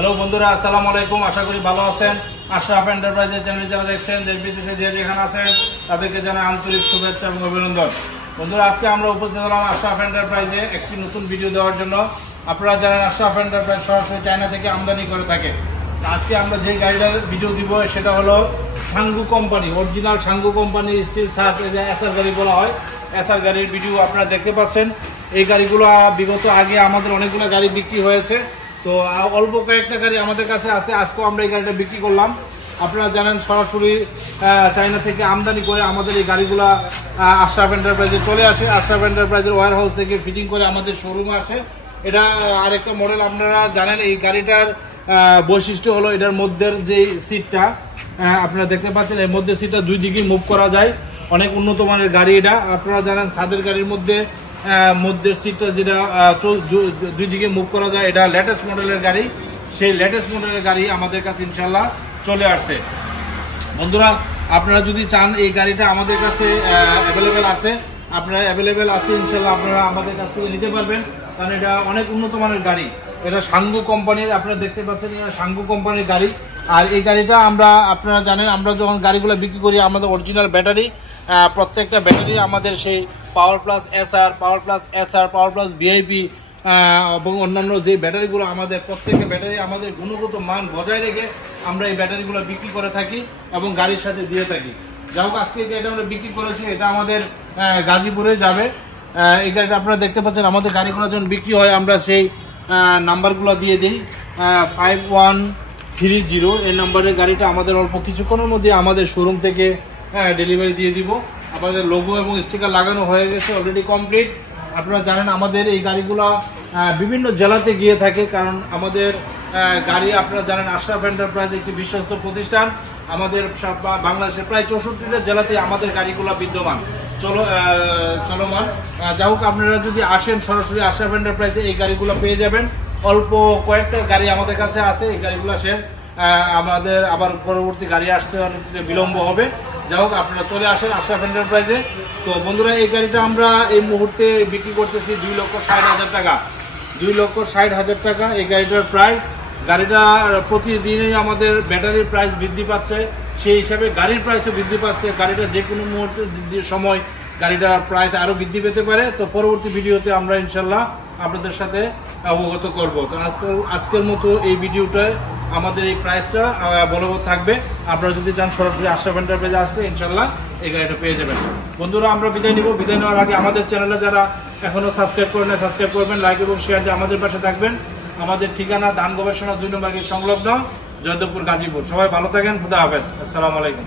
Hello বন্ধুরা, আসসালামু আলাইকুম। আশা করি ভালো আছেন। আশরাফ এন্টারপ্রাইজের চ্যানেল যারা দেখছেন, দেশ বিদেশে যে যেখানে আছেন তাদেরকে জানাই আন্তরিক শুভেচ্ছা এবং অভিনন্দন। বন্ধুরা, আজকে আমরা উপস্থিত হলাম আশরাফ এন্টারপ্রাইজে একটি নতুন ভিডিও দেওয়ার জন্য। আপনারা জানেন আশরাফ এন্টারপ্রাইজ সরাসরি চায়না থেকে আমদানি করে থাকে। আজকে আমরা যে গাড়িটার ভিডিও দিব সেটা হলো Sangu company, original Sangu company steel ছাদ, এসআর গাড়ি বলা হয়। এসআর গাড়ির ভিডিও আপনারা দেখতে পাচ্ছেন। এই গাড়িগুলো বিগত আগে আমাদের অনেকগুলো গাড়ি বিক্রি হয়েছে, তো অল্প কয়েকটা গাড়ি আমাদের কাছে আছে। আজকেও আমরা এই গাড়িটা বিক্রি করলাম। আপনারা জানেন সরাসরি চায়না থেকে আমদানি করে আমাদের এই গাড়িগুলো আশরাফ এন্টারপ্রাইজে চলে আসে। আশরাফ এন্টারপ্রাইজের ওয়্যার হাউস থেকে ফিটিং করে আমাদের শোরুমে আসে। এটা আরেকটা মডেল। আপনারা জানেন এই গাড়িটার বৈশিষ্ট্য হলো এটার মধ্যের যে সিটটা আপনারা দেখতে পাচ্ছেন, এর মধ্যে সিটটা দুই দিকে মুভ করা যায়। অনেক উন্নত মানের গাড়ি এটা। আপনারা জানেন ছাদের গাড়ির মধ্যে মধ্যের সিটটা যেটা দুই দিকে মুভ করা যায়, এটা লেটেস্ট মডেলের গাড়ি। সেই লেটেস্ট মডেলের গাড়ি আমাদের কাছে ইনশাল্লাহ চলে আসছে। বন্ধুরা, আপনারা যদি চান এই গাড়িটা আমাদের কাছে অ্যাভেলেবেল আছে, ইনশাল্লাহ আপনারা আমাদের কাছ থেকে নিতে পারবেন, কারণ এটা অনেক উন্নত মানের গাড়ি। এটা সাঙ্গু কোম্পানির, আপনারা দেখতে পাচ্ছেন এটা সাঙ্গু কোম্পানির গাড়ি। আর এই গাড়িটা আপনারা জানেন আমরা যখন গাড়িগুলো বিক্রি করি আমাদের অরিজিনাল ব্যাটারি, প্রত্যেকটা ব্যাটারি আমাদের সেই power plus SR, power plus VIP এবং অন্যান্য যে ব্যাটারিগুলো আমাদের, প্রত্যেকটা ব্যাটারি আমাদের গুণগত মান বজায় রেখে আমরা এই ব্যাটারিগুলো বিক্রি করে থাকি এবং গাড়ির সাথে দিয়ে থাকি। যাই হোক, আজকে এটা আমরা বিক্রি করেছি, এটা আমাদের গাজীপুরে যাবে। এই গাড়িটা আপনারা দেখতে পাচ্ছেন। আমাদের গাড়িগুলো যখন বিক্রি হয় আমরা সেই নাম্বারগুলো দিয়ে দিই। 5130 এই নাম্বারের গাড়িটা আমাদের অল্প কিছুক্ষণের মধ্যে আমাদের শোরুম থেকে ডেলিভারি দিয়ে দিব। আমাদের লোগো এবং স্টিকার লাগানো হয়ে গেছে, অলরেডি কমপ্লিট। আপনারা জানেন আমাদের এই গাড়িগুলো বিভিন্ন জেলাতে গিয়ে থাকে, কারণ আমাদের গাড়ি আপনারা জানেন আশরাফ এন্টারপ্রাইজ একটি বিশ্বস্ত প্রতিষ্ঠান। আমাদের বাংলাদেশের প্রায় 64টা জেলাতে আমাদের গাড়িগুলো বিদ্যমান চলমান। যাই হোক, আপনারা যদি আসেন সরাসরি আশরাফ এন্টারপ্রাইজে এই গাড়িগুলো পেয়ে যাবেন। অল্প কয়েকটা গাড়ি আমাদের কাছে আছে, এই গাড়িগুলো শেষ, আমাদের আবার পরবর্তী গাড়ি আসতে অনেক বিলম্ব হবে। যাই হোক, আপনারা চলে আসেন আশরাফ এন্টারপ্রাইজে। তো বন্ধুরা, এই গাড়িটা আমরা এই মুহূর্তে বিক্রি করতেছি 2,60,000 টাকা। 2,60,000 টাকা এই গাড়িটার প্রাইস। গাড়িটার প্রতিদিনই আমাদের ব্যাটারির প্রাইস বৃদ্ধি পাচ্ছে, সেই হিসাবে গাড়ির প্রাইসও বৃদ্ধি পাচ্ছে। গাড়িটা যে কোনো মুহূর্তে সময় গাড়িটার প্রাইস আরও বৃদ্ধি পেতে পারে। তো পরবর্তী ভিডিওতে আমরা ইনশাল্লাহ আপনাদের সাথে অবগত করব। তো আজকের মতো এই ভিডিওটায় আমাদের এই প্রাইসটা বলবৎ থাকবে। আপনারা যদি চান সরাসরি আশরাফ এন্টারপ্রাইজে আসলে ইনশাল্লাহ এই গাড়িটা পেয়ে যাবেন। বন্ধুরা, আমরা বিদায় নিব। বিদায় নেওয়ার আগে আমাদের চ্যানেলে যারা এখনো সাবস্ক্রাইব করেন না, সাবস্ক্রাইব করবেন, লাইক এবং শেয়ার দিয়ে আমাদের পাশে থাকবেন। আমাদের ঠিকানা ধান গবেষণা 2 নম্বর গেট সংলগ্ন, জয়দেবপুর, গাজীপুর। সবাই ভালো থাকেন। খুদা হাফেজ। আসসালামু আলাইকুম।